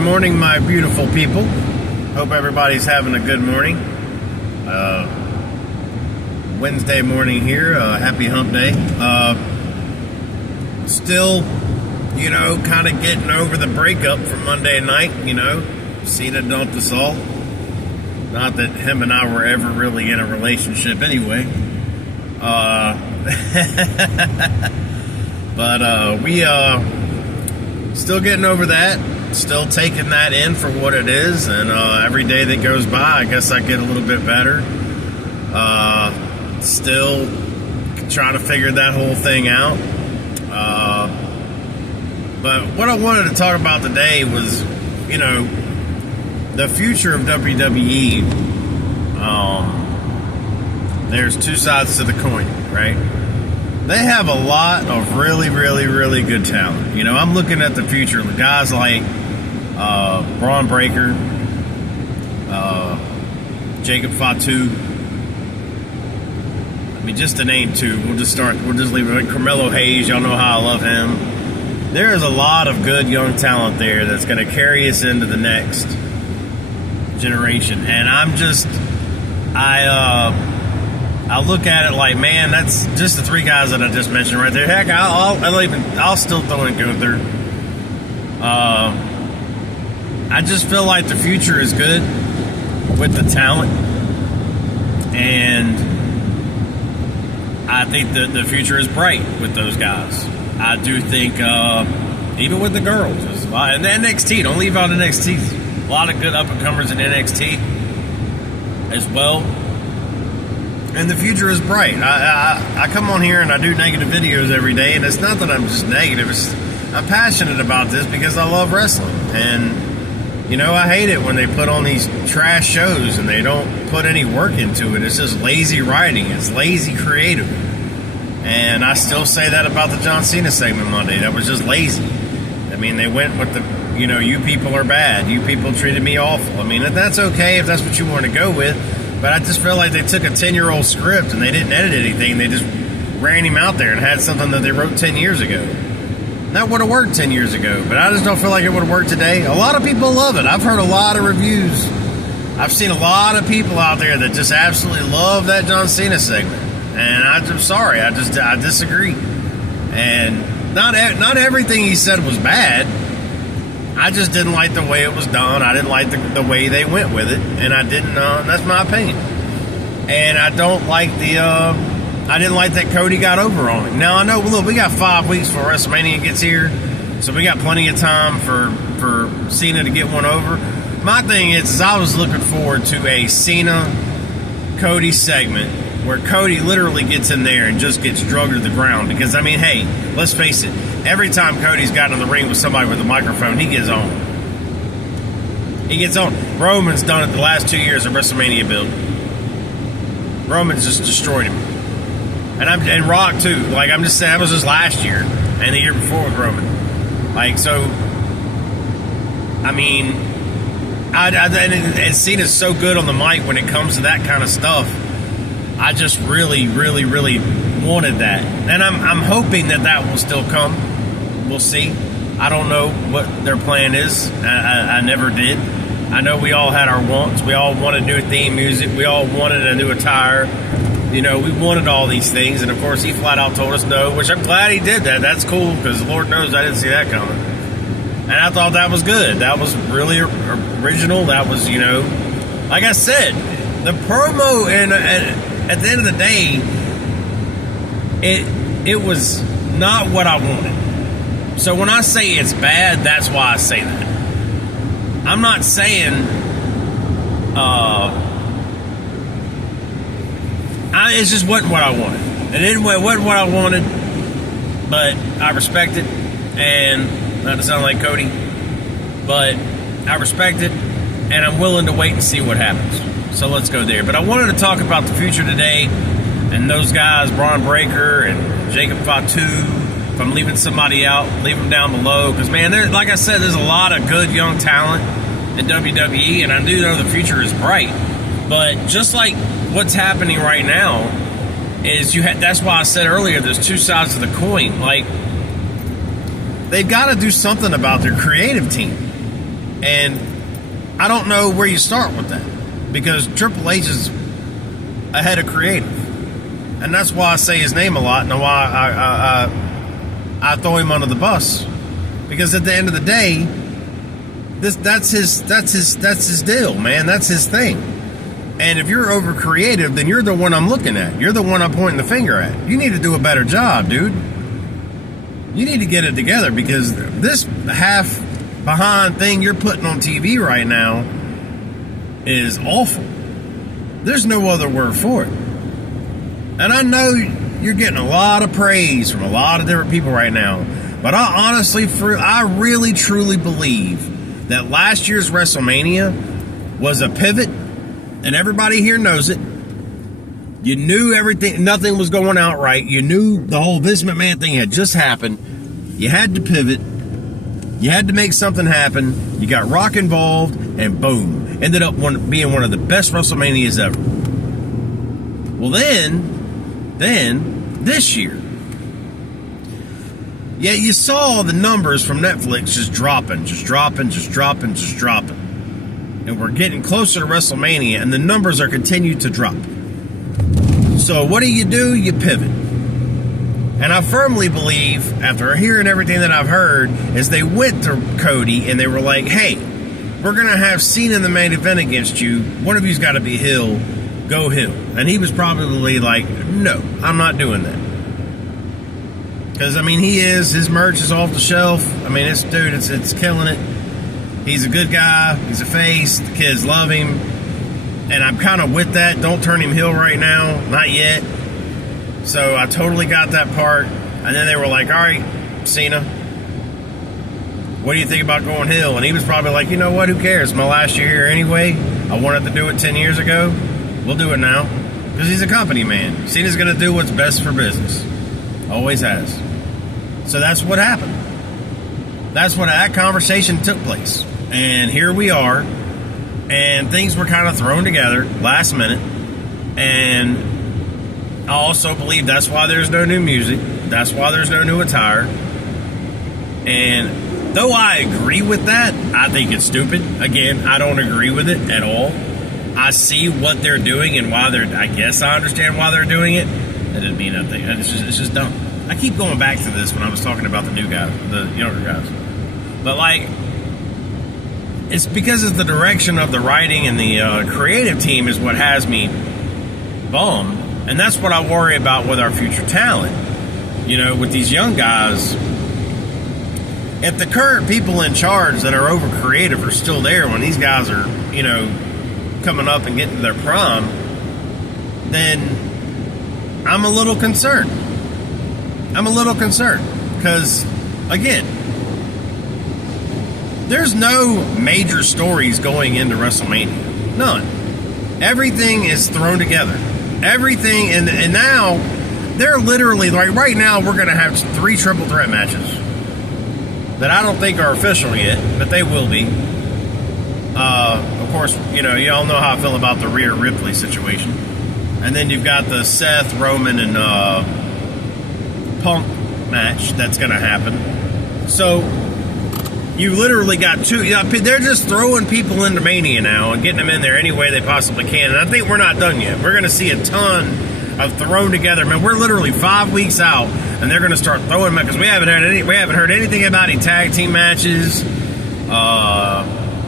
morning, my beautiful people. Hope everybody's having a good morning. Wednesday morning here. Happy hump day. Still, kind of getting over the breakup from Monday night. Cena dumped us all. Not that him and I were ever really in a relationship anyway. But we still getting over that. Still taking that in for what it is. And every day that goes by, I guess I get a little bit better. Still trying to figure that whole thing out. But what I wanted to talk about today was, the future of WWE. There's two sides to the coin, right? They have a lot of really, really, really good talent. I'm looking at the future. Guys like Braun Breaker, Jacob Fatu. I mean, just to name two. We'll just leave it. Carmelo Hayes, y'all know how I love him. There is a lot of good young talent there that's going to carry us into the next generation. And I look at it like, man, that's just the three guys that I just mentioned right there. Heck, I'll still throw in Gunther. I just feel like the future is good with the talent, and I think that the future is bright with those guys. I do think, even with the girls, and the NXT, don't leave out NXT. A lot of good up-and-comers in NXT as well. And the future is bright. I come on here and I do negative videos every day, and it's not that I'm just negative. I'm passionate about this because I love wrestling. And, I hate it when they put on these trash shows and they don't put any work into it. It's just lazy writing. It's lazy creative. And I still say that about the John Cena segment Monday. That was just lazy. I mean, they went with the, you people are bad. You people treated me awful. I mean, that's okay if that's what you want to go with. But I just feel like they took a 10-year-old script and they didn't edit anything. They just ran him out there and had something that they wrote 10 years ago. That would have worked 10 years ago, but I just don't feel like it would have worked today. A lot of people love it. I've heard a lot of reviews. I've seen a lot of people out there that just absolutely love that John Cena segment. And I'm sorry, I disagree. And not everything he said was bad. I just didn't like the way it was done. I didn't like the way they went with it, and I didn't. That's my opinion. And I don't like I didn't like that Cody got over on him. Now I know. Look, we got 5 weeks before WrestleMania gets here, so we got plenty of time for Cena to get one over. My thing is I was looking forward to a Cena Cody segment where Cody literally gets in there and just gets drugged to the ground. Because, I mean, hey, let's face it. Every time Cody's gotten in the ring with somebody with a microphone, he gets on. He gets on. Roman's done it the last 2 years of WrestleMania build. Roman's just destroyed him. And Rock, too. Like, I'm just saying, that was just last year. And the year before with Roman. Like, so, I mean, and Cena's so good on the mic when it comes to that kind of stuff. I just really, really, really wanted that. And I'm hoping that will still come. We'll see. I don't know what their plan is. I never did. I know we all had our wants. We all wanted new theme music. We all wanted a new attire. We wanted all these things. And, of course, he flat out told us no, which I'm glad he did that. That's cool because Lord knows I didn't see that coming. And I thought that was good. That was really original. That was, like I said, the promo and at the end of the day, it was not what I wanted. So when I say it's bad, that's why I say that. I'm not saying it just wasn't what I wanted. It wasn't what I wanted, but I respect it. And not to sound like Cody, but I respect it, and I'm willing to wait and see what happens. So let's go there. But I wanted to talk about the future today and those guys, Braun Breaker and Jacob Fatu. If I'm leaving somebody out, leave them down below. Because, man, like I said, there's a lot of good young talent in WWE, and I do know the future is bright. But just like what's happening right now is that's why I said earlier there's two sides of the coin. Like, they've got to do something about their creative team. And I don't know where you start with that, because Triple H is ahead of creative, and that's why I say his name a lot, and why I throw him under the bus, because at the end of the day, that's his deal, man. That's his thing. And if you're over creative, then you're the one I'm looking at. You're the one I'm pointing the finger at. You need to do a better job, dude. You need to get it together, because this half behind thing you're putting on TV right now is awful. There's no other word for it. And I know you're getting a lot of praise from a lot of different people right now, but I really truly believe that last year's WrestleMania was a pivot, and everybody here knows it. You knew everything, nothing was going out right. You knew the whole Vince McMahon thing had just happened. You had to pivot. You had to make something happen. You got Rock involved, and boom, ended up being one of the best WrestleManias ever. Well, then this year, yeah, you saw the numbers from Netflix just dropping. And we're getting closer to WrestleMania, and the numbers are continuing to drop. So what do? You pivot. And I firmly believe, after hearing everything that I've heard, is they went to Cody and they were like, hey, we're going to have Cena in the main event against you. One of you's got to be Hill. Go Hill. And he was probably like, no, I'm not doing that. Because, I mean, his merch is off the shelf. I mean, it's killing it. He's a good guy. He's a face. The kids love him. And I'm kind of with that. Don't turn him heel right now. Not yet. So I totally got that part. And then they were like, all right, Cena, what do you think about going heel? And he was probably like, you know what? Who cares? My last year here anyway. I wanted to do it 10 years ago. We'll do it now. Because he's a company man. Cena's going to do what's best for business. Always has. So that's what happened. That's when that conversation took place. And here we are. And things were kind of thrown together last minute. And I also believe that's why there's no new music. That's why there's no new attire. And though I agree with that, I think it's stupid. Again, I don't agree with it at all. I see what they're doing and why I guess I understand why they're doing it. That doesn't mean nothing. It's just dumb. I keep going back to this when I was talking about the new guys, the younger guys. But like, it's because of the direction of the writing and the creative team is what has me bummed. And that's what I worry about with our future talent. You know, with these young guys, if the current people in charge that are over creative are still there when these guys are, you know, coming up and getting to their prime, then I'm a little concerned. Because, again, there's no major stories going into WrestleMania. None. Everything is thrown together. Everything, and now they're literally, like right now, we're going to have 3 triple threat matches that I don't think are official yet, but they will be. Of course, you know, y'all know how I feel about the Rhea Ripley situation. And then you've got the Seth, Roman, and Punk match that's going to happen. So you literally got 2. They're just throwing people into Mania now and getting them in there any way they possibly can. And I think we're not done yet. We're going to see a ton of thrown together. Man, we're literally 5 weeks out, and they're going to start throwing them because we haven't heard anything about any tag team matches,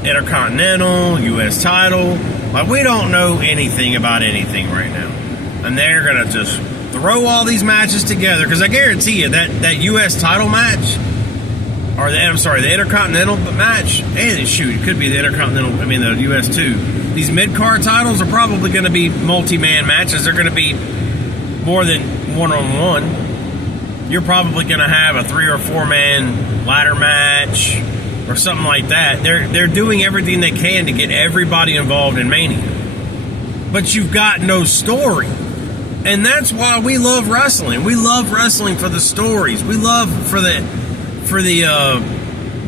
Intercontinental, U.S. title. Like, we don't know anything about anything right now, and they're going to just throw all these matches together. Because I guarantee you that U.S. title match. Or the Intercontinental match, and shoot, it could be the Intercontinental, the US too. These mid-card titles are probably going to be multi-man matches. They're going to be more than one-on-one. You're probably going to have a 3 or 4-man ladder match or something like that. They're doing everything they can to get everybody involved in Mania. But you've got no story. And that's why we love wrestling. We love wrestling for the stories. We love for the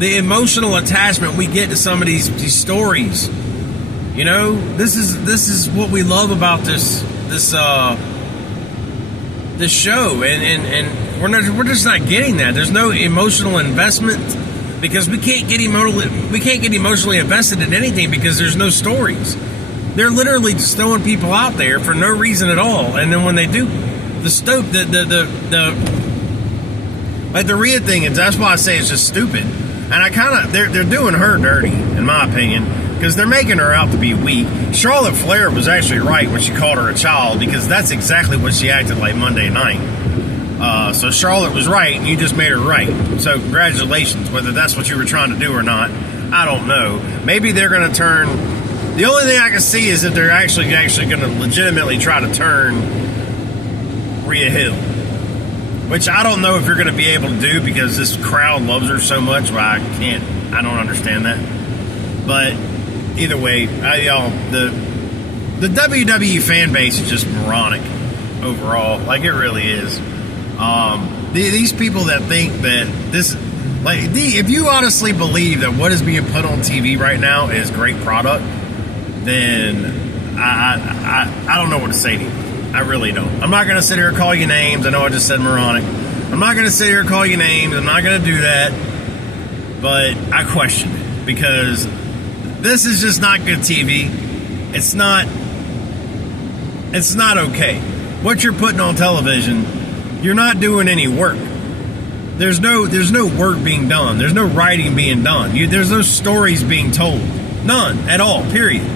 emotional attachment we get to some of these stories. You know, this is what we love about this show, and we're just not getting that. There's no emotional investment because we can't get emotionally invested in anything because there's no stories. They're literally just throwing people out there for no reason at all, and then when they do, like the Rhea thing, and that's why I say it's just stupid. And they're doing her dirty, in my opinion, because they're making her out to be weak. Charlotte Flair was actually right when she called her a child, because that's exactly what she acted like Monday night. So Charlotte was right, and you just made her right. So congratulations, whether that's what you were trying to do or not, I don't know. Maybe they're going to turn. The only thing I can see is that they're actually going to legitimately try to turn Rhea Hill, which I don't know if you're going to be able to do because this crowd loves her so much. Well, I don't understand that. But either way, the WWE fan base is just moronic overall. Like, it really is. These people that think that this, like, if you honestly believe that what is being put on TV right now is great product, then I don't know what to say to you. I really don't. I'm not going to sit here and call you names. I know I just said moronic. I'm not going to sit here and call you names. I'm not going to do that. But I question it because this is just not good TV. It's not okay. What you're putting on television, you're not doing any work. There's no work being done. There's no writing being done. There's no stories being told. None at all, period.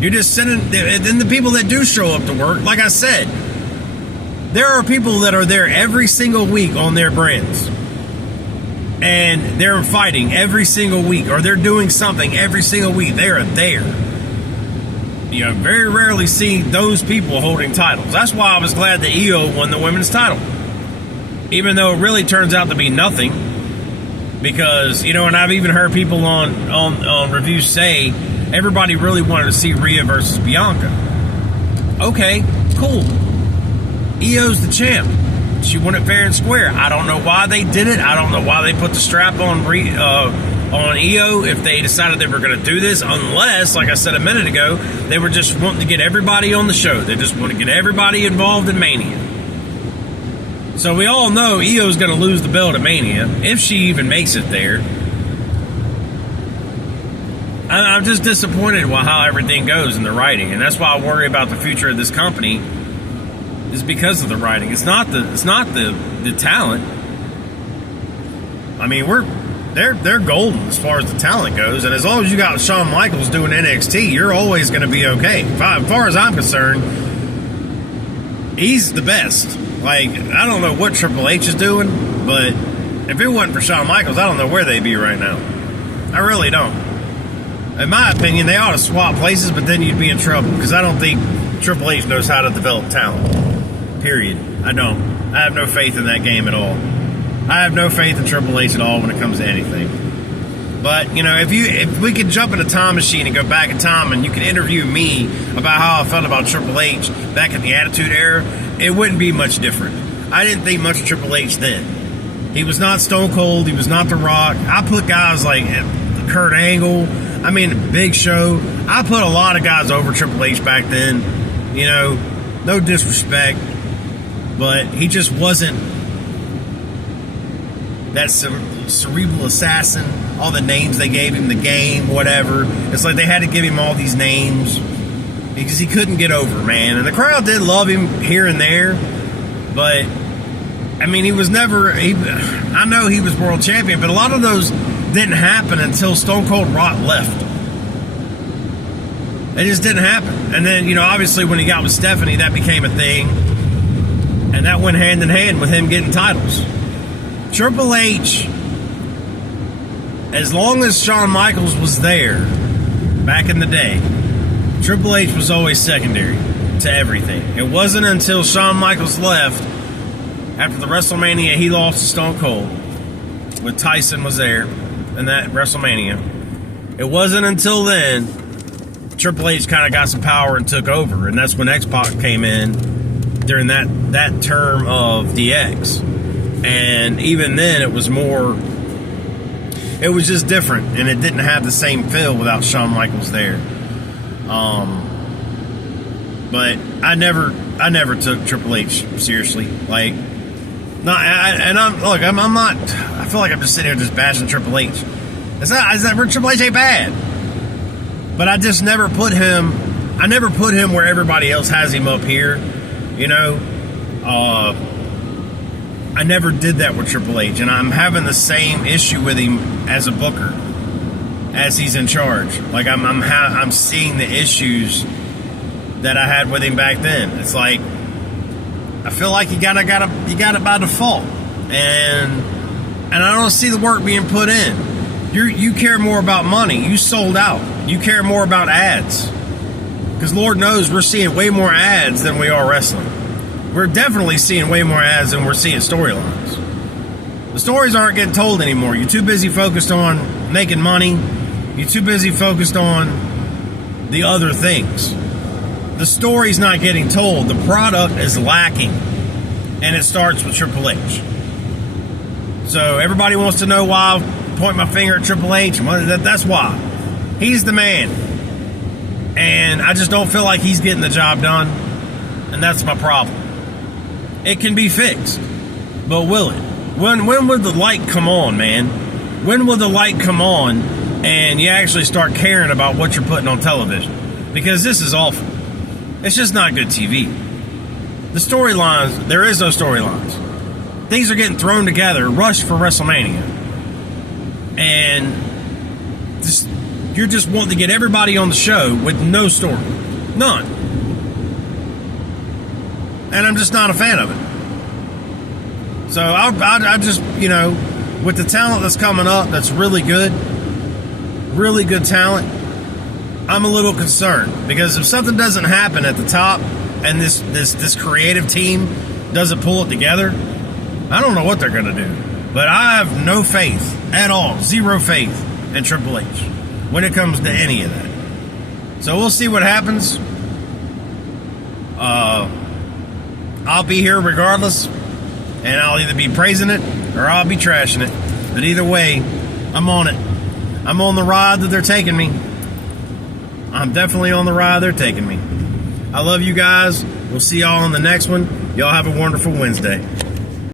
You're just sending, and the people that do show up to work, like I said, there are people that are there every single week on their brands. And they're fighting every single week, or they're doing something every single week. They are there. You know, very rarely see those people holding titles. That's why I was glad that Io won the women's title. Even though it really turns out to be nothing. Because, you know, and I've even heard people on reviews say everybody really wanted to see Rhea versus Bianca. Okay, cool. Io's the champ. She won it fair and square. I don't know why they did it. I don't know why they put the strap on Io if they decided they were going to do this, unless, like I said a minute ago, they were just wanting to get everybody on the show. They just want to get everybody involved in Mania. So we all know Io's going to lose the belt at Mania, if she even makes it there. I'm just disappointed with how everything goes in the writing, and that's why I worry about the future of this company. Is because of the writing. It's not the talent. I mean, they're golden as far as the talent goes, and as long as you got Shawn Michaels doing NXT, you're always going to be okay. As far as I'm concerned, he's the best. Like, I don't know what Triple H is doing, but if it wasn't for Shawn Michaels, I don't know where they'd be right now. I really don't. In my opinion, they ought to swap places, but then you'd be in trouble, because I don't think Triple H knows how to develop talent. Period. I don't. I have no faith in that game at all. I have no faith in Triple H at all when it comes to anything. But, you know, if we could jump in a time machine and go back in time and you could interview me about how I felt about Triple H back in the Attitude Era, it wouldn't be much different. I didn't think much of Triple H then. He was not Stone Cold. He was not The Rock. I put guys like Kurt Angle, Big Show. I put a lot of guys over Triple H back then. You know, no disrespect. But he just wasn't that cerebral assassin. All the names they gave him, the game, whatever. It's like they had to give him all these names because he couldn't get over, man. And the crowd did love him here and there. But, he was never... I know he was world champion, but a lot of those didn't happen until Stone Cold Rock left. It just didn't happen. And then, obviously when he got with Stephanie, that became a thing. And that went hand in hand with him getting titles. Triple H, as long as Shawn Michaels was there back in the day, Triple H was always secondary to everything. It wasn't until Shawn Michaels left, after the WrestleMania he lost to Stone Cold, with Tyson was there in that WrestleMania. It wasn't until then Triple H kind of got some power and took over, and that's when X-Pac came in during that term of DX. And even then it was just different, and it didn't have the same feel without Shawn Michaels there. But I never took Triple H seriously. Like, No, I'm not. I feel like I'm just sitting here just bashing Triple H. Triple H ain't bad, but I just never put him. I never put him where everybody else has him up here. You know, I never did that with Triple H, and I'm having the same issue with him as a booker, as he's in charge. Like I'm seeing the issues that I had with him back then. It's like I feel like you got it by default, and I don't see the work being put in. You care more about money. You sold out. You care more about ads, because Lord knows we're seeing way more ads than we are wrestling. We're definitely seeing way more ads than we're seeing storylines. The stories aren't getting told anymore. You're too busy focused on making money. You're too busy focused on the other things. The story's not getting told. The product is lacking. And it starts with Triple H. So everybody wants to know why I point my finger at Triple H. That's why. He's the man. And I just don't feel like he's getting the job done. And that's my problem. It can be fixed. But will it? When will the light come on, man? When will the light come on and you actually start caring about what you're putting on television? Because this is awful. It's just not good TV. The storylines, there is no storylines. Things are getting thrown together, rushed for WrestleMania. And you're just wanting to get everybody on the show with no story. None. And I'm just not a fan of it. So I just, with the talent that's coming up, that's really good talent, I'm a little concerned, because if something doesn't happen at the top and this creative team doesn't pull it together, I don't know what they're going to do. But I have no faith at all, zero faith in Triple H when it comes to any of that. So we'll see what happens. I'll be here regardless, and I'll either be praising it or I'll be trashing it. But either way, I'm on it. I'm on the ride that they're taking me. I'm definitely on the ride they're taking me. I love you guys. We'll see y'all on the next one. Y'all have a wonderful Wednesday.